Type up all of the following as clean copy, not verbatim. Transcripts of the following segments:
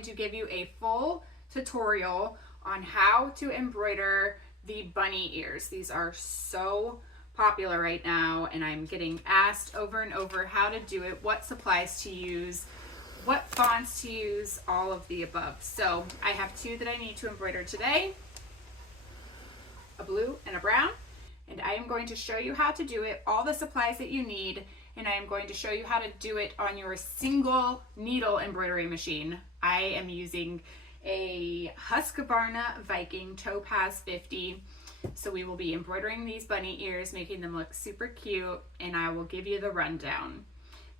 going to give you a full tutorial on how to embroider the bunny ears. These are so popular right now, and I'm getting asked over and over how to do it, what supplies to use, what fonts to use, all of the above. So I have two that I need to embroider today, a blue and a brown, and I am going to show you how to do it, all the supplies that you need, and I am going to show you how to do it on your single needle embroidery machine. I am using a Husqvarna Viking Topaz 50. So we will be embroidering these bunny ears, making them look super cute, and I will give you the rundown.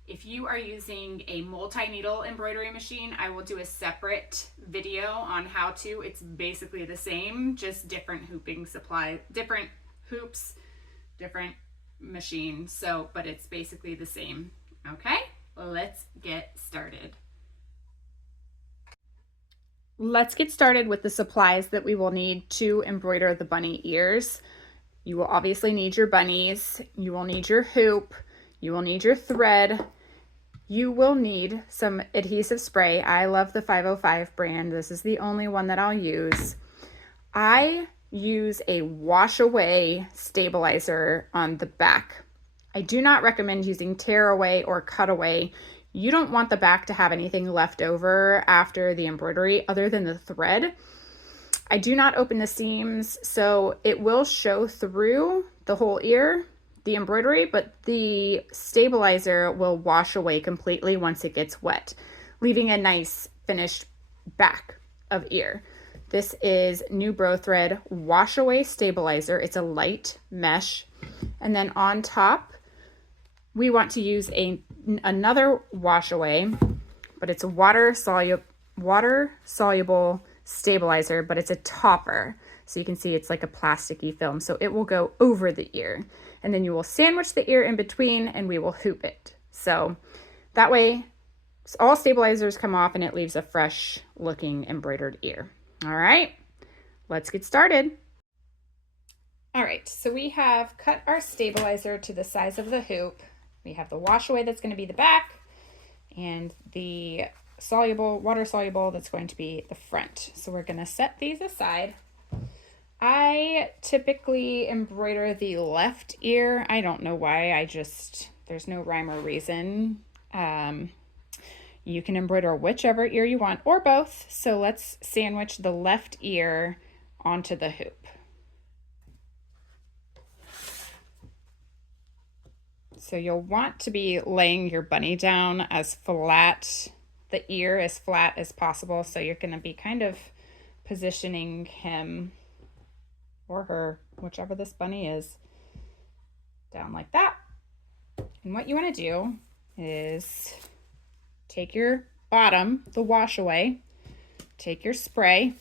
If you are using a multi-needle embroidery machine, I will do a separate video on how to. It's basically the same, just different hooping supply, different hoops, different machine. So, but it's basically the same. Okay, let's get started. Let's get started with the supplies that we will need to embroider the bunny ears. You will obviously need your bunnies, you will need your hoop, you will need your thread, you will need some adhesive spray. I love the 505 brand. This is the only one that I'll use. I use a wash away stabilizer on the back. I do not recommend using tear away or cut away. You don't want the back to have anything left over after the embroidery other than the thread. I do not open the seams, so it will show through the whole ear, the embroidery, but the stabilizer will wash away completely once it gets wet, leaving a nice finished back of ear. This is New Bro Thread Wash Away Stabilizer. It's a light mesh. And then on top, we want to use another wash away, but it's a water soluble stabilizer, but it's a topper. So you can see it's like a plasticky film. So it will go over the ear, and then you will sandwich the ear in between and we will hoop it. So that way all stabilizers come off and it leaves a fresh looking embroidered ear. All right, let's get started. All right, so we have cut our stabilizer to the size of the hoop. We have the wash away that's going to be the back, and the water soluble that's going to be the front. So we're going to set these aside. I typically embroider the left ear. I don't know why, there's no rhyme or reason. You can embroider whichever ear you want or both. So let's sandwich the left ear onto the hoop. So you'll want to be laying your bunny down as flat, the ear as flat as possible. So you're going to be kind of positioning him or her, whichever this bunny is, down like that. And what you want to do is take your bottom, the wash away, take your spray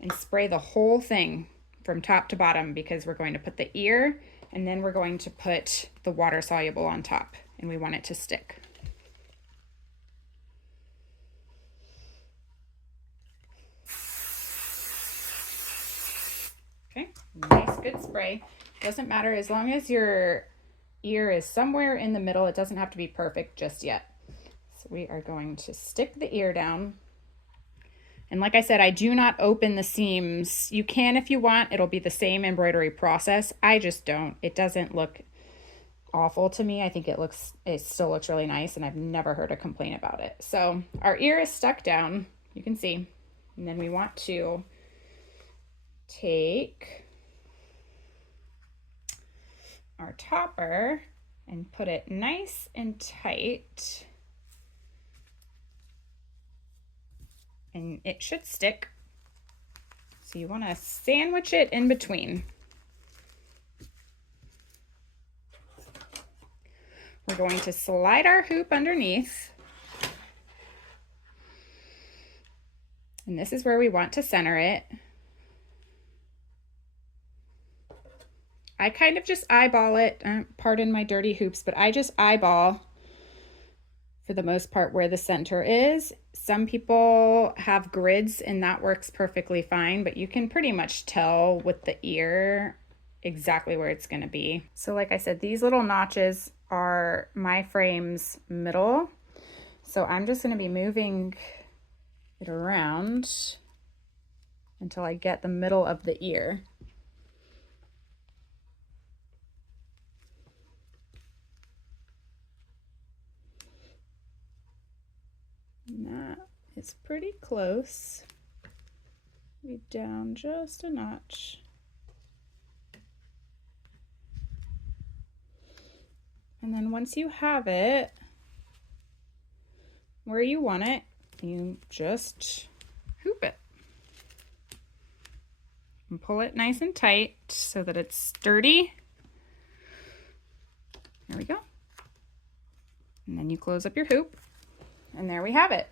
and spray the whole thing from top to bottom, because we're going to put the ear and then we're going to put the water soluble on top, and we want it to stick. Okay, nice good spray. Doesn't matter, as long as your ear is somewhere in the middle. It doesn't have to be perfect just yet. So we are going to stick the ear down. And like I said, I do not open the seams. You can if you want. It'll be the same embroidery process. I just don't. It doesn't look awful to me. I think it still looks really nice, and I've never heard a complaint about it. So our ear is stuck down, you can see. And then we want to take our topper and put it nice and tight. And it should stick. So you want to sandwich it in between. We're going to slide our hoop underneath. And this is where we want to center it. I kind of just eyeball it. Pardon my dirty hoops, but I just eyeball for the most part where the center is. Some people have grids and that works perfectly fine, but you can pretty much tell with the ear exactly where it's going to be. So like I said, these little notches are my frame's middle. So I'm just going to be moving it around until I get the middle of the ear. And that is pretty close. Maybe down just a notch. And then once you have it where you want it, you just hoop it. And pull it nice and tight so that it's sturdy. There we go. And then you close up your hoop, and there we have it.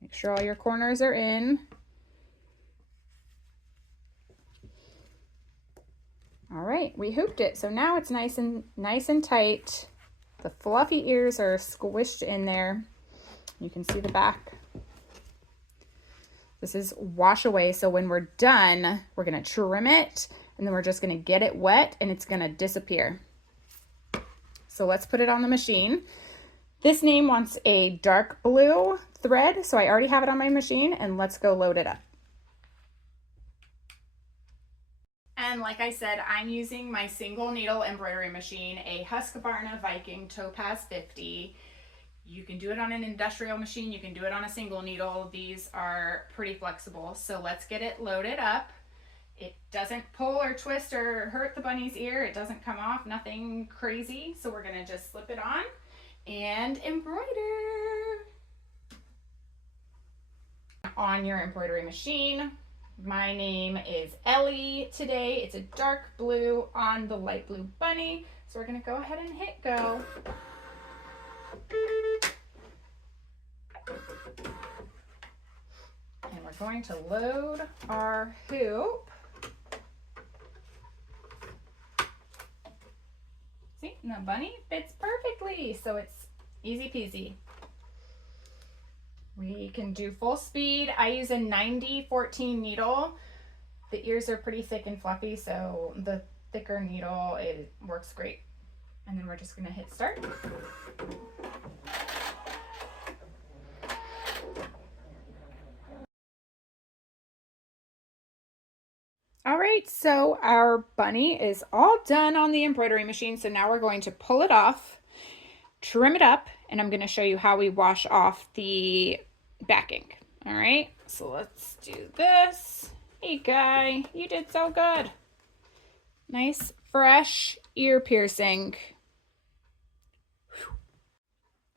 Make sure all your corners are in. All right, we hooped it. So now it's nice and tight. The fluffy ears are squished in there. You can see the back. This is wash away. So when we're done, we're gonna trim it, and then we're just gonna get it wet and it's gonna disappear. So let's put it on the machine. This name wants a dark blue thread, so I already have it on my machine, and let's go load it up. And like I said, I'm using my single needle embroidery machine, a Husqvarna Viking Topaz 50. You can do it on an industrial machine, you can do it on a single needle. These are pretty flexible. So let's get it loaded up. It doesn't pull or twist or hurt the bunny's ear. It doesn't come off, nothing crazy. So we're gonna just slip it on and embroider. On your embroidery machine. My name is Ellie today. It's a dark blue on the light blue bunny. So we're gonna go ahead and hit go. And we're going to load our hoop. See, and the bunny fits perfectly, so it's easy peasy. We can do full speed. I use a 90-14 needle. The ears are pretty thick and fluffy, so the thicker needle, it works great. And then we're just gonna hit start. All right, so our bunny is all done on the embroidery machine. So now we're going to pull it off, trim it up, and I'm gonna show you how we wash off the backing. All right, so let's do this. Hey guy, you did so good. Nice, fresh ear piercing.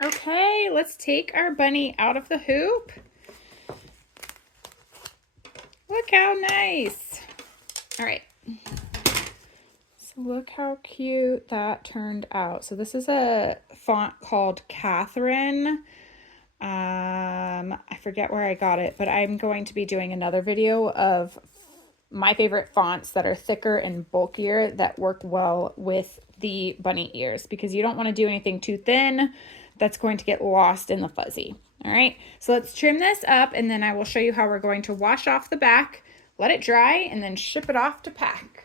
Okay, let's take our bunny out of the hoop. Look how nice. All right, so look how cute that turned out. So this is a font called Catherine. I forget where I got it, but I'm going to be doing another video of my favorite fonts that are thicker and bulkier that work well with the bunny ears, because you don't want to do anything too thin that's going to get lost in the fuzzy. All right, so let's trim this up, and then I will show you how we're going to wash off the back, let it dry, and then ship it off to pack.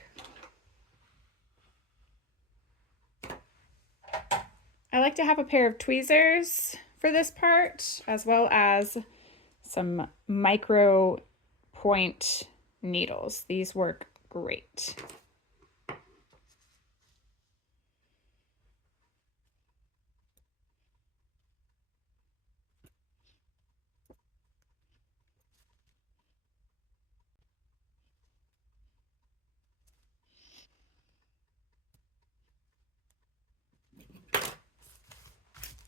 I like to have a pair of tweezers for this part, as well as some micro point needles. These work great.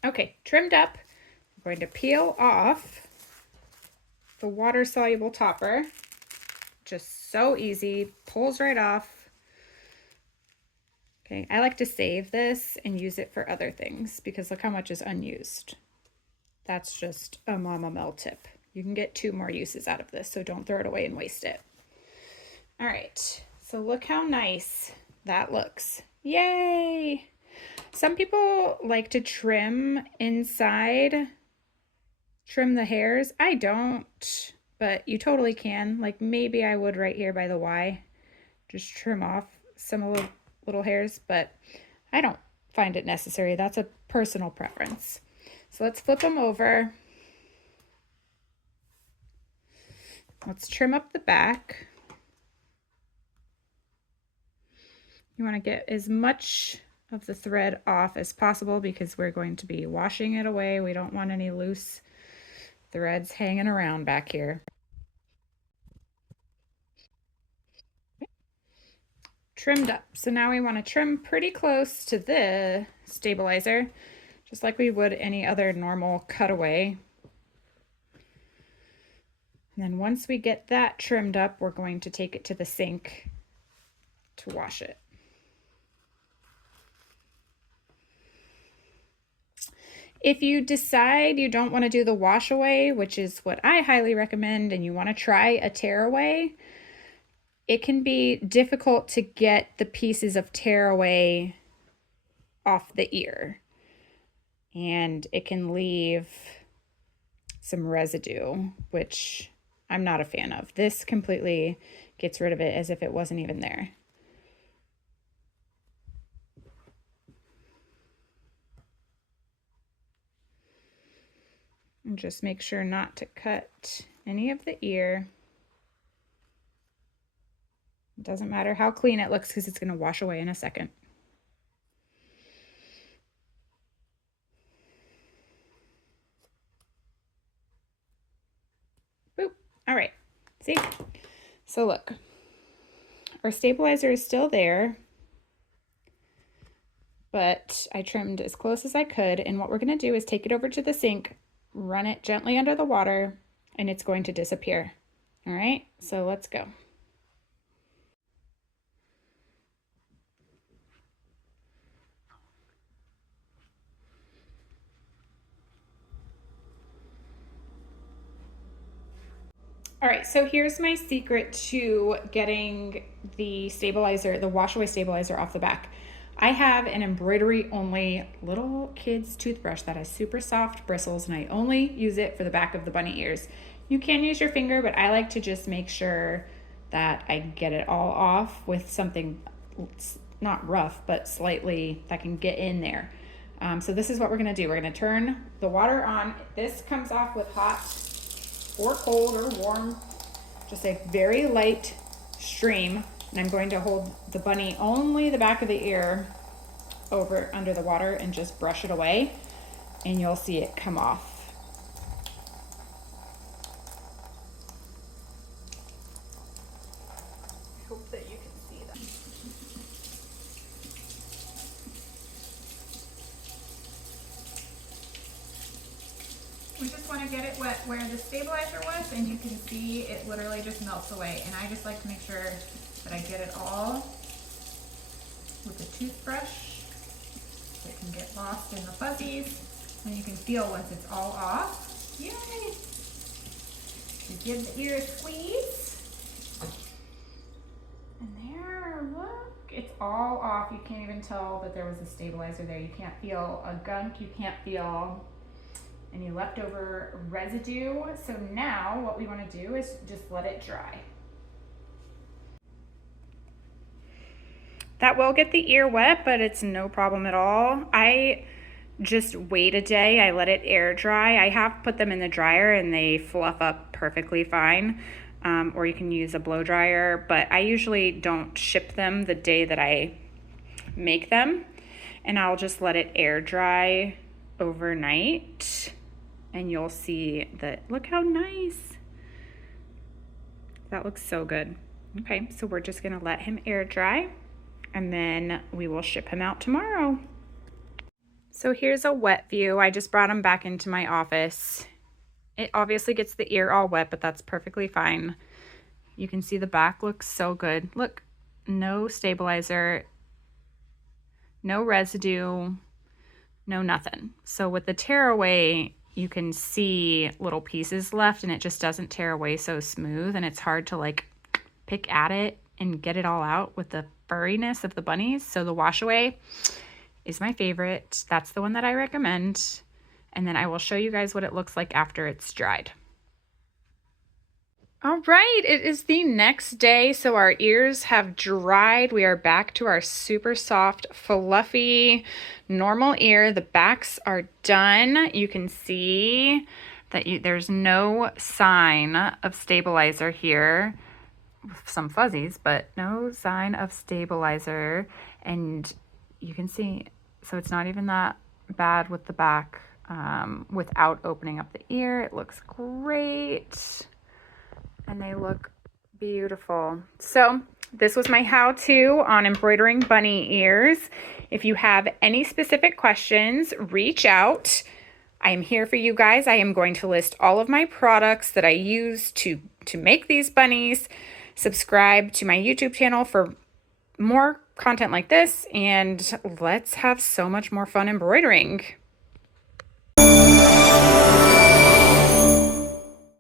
Okay, trimmed up. I'm going to peel off the water-soluble topper. Just so easy, pulls right off. Okay, I like to save this and use it for other things because look how much is unused. That's just a Mama Mel tip. You can get 2 more uses out of this, so don't throw it away and waste it. All right, so look how nice that looks. Yay! Some people like to trim inside, trim the hairs. I don't, but you totally can. Like maybe I would right here by the Y. Just trim off some little hairs, but I don't find it necessary. That's a personal preference. So let's flip them over. Let's trim up the back. You want to get as much of the thread off as possible because we're going to be washing it away. We don't want any loose threads hanging around back here. Trimmed up. So now we want to trim pretty close to the stabilizer, just like we would any other normal cutaway. And then once we get that trimmed up, we're going to take it to the sink to wash it. If you decide you don't want to do the wash away, which is what I highly recommend, and you want to try a tear away, it can be difficult to get the pieces of tear away off the ear. And it can leave some residue, which I'm not a fan of. This completely gets rid of it as if it wasn't even there. And just make sure not to cut any of the ear. It doesn't matter how clean it looks because it's going to wash away in a second. Boop. All right. See? So look, our stabilizer is still there, but I trimmed as close as I could. And what we're going to do is take it over to the sink, run it gently under the water, and it's going to disappear. All right, so let's go. All right, so here's my secret to getting the stabilizer, the wash away stabilizer off the back. I have an embroidery only little kid's toothbrush that has super soft bristles, and I only use it for the back of the bunny ears. You can use your finger, but I like to just make sure that I get it all off with something not rough, but slightly that can get in there. So this is what we're gonna do. We're gonna turn the water on. This comes off with hot or cold or warm, just a very light stream. And I'm going to hold the bunny only the back of the ear over under the water and just brush it away, and you'll see it come off. I hope that you can see that. We just want to get it wet where the stabilizer was, and you can see it literally just melts away. And I just like to make sure that I get it all with the toothbrush so it can get lost in the fuzzies. And you can feel once it's all off. Yay! You give the ear a squeeze. And there, look, it's all off. You can't even tell that there was a stabilizer there. You can't feel a gunk, you can't feel any leftover residue. So now what we want to do is just let it dry. That will get the ear wet, but it's no problem at all. I just wait a day. I let it air dry. I have put them in the dryer and they fluff up perfectly fine. Or you can use a blow dryer, but I usually don't ship them the day that I make them. And I'll just let it air dry overnight. And you'll see that, look how nice. That looks so good. Okay, so we're just gonna let him air dry, and then we will ship him out tomorrow. So here's a wet view. I just brought him back into my office. It obviously gets the ear all wet, but that's perfectly fine. You can see the back looks so good. Look, no stabilizer, no residue, no nothing. So with the tear away, you can see little pieces left and it just doesn't tear away so smooth, and it's hard to like pick at it and get it all out with the furriness of the bunnies. So the wash away is my favorite. That's the one that I recommend. And then I will show you guys what it looks like after it's dried. All right, it is the next day. So our ears have dried. We are back to our super soft, fluffy, normal ear. The backs are done. You can see that there's no sign of stabilizer here. Some fuzzies, but no sign of stabilizer. And you can see, so it's not even that bad with the back without opening up the ear. It looks great. And they look beautiful. So this was my how-to on embroidering bunny ears. If you have any specific questions, reach out. I am here for you guys. I am going to list all of my products that I use to make these bunnies. Subscribe to my YouTube channel for more content like this, and let's have so much more fun embroidering.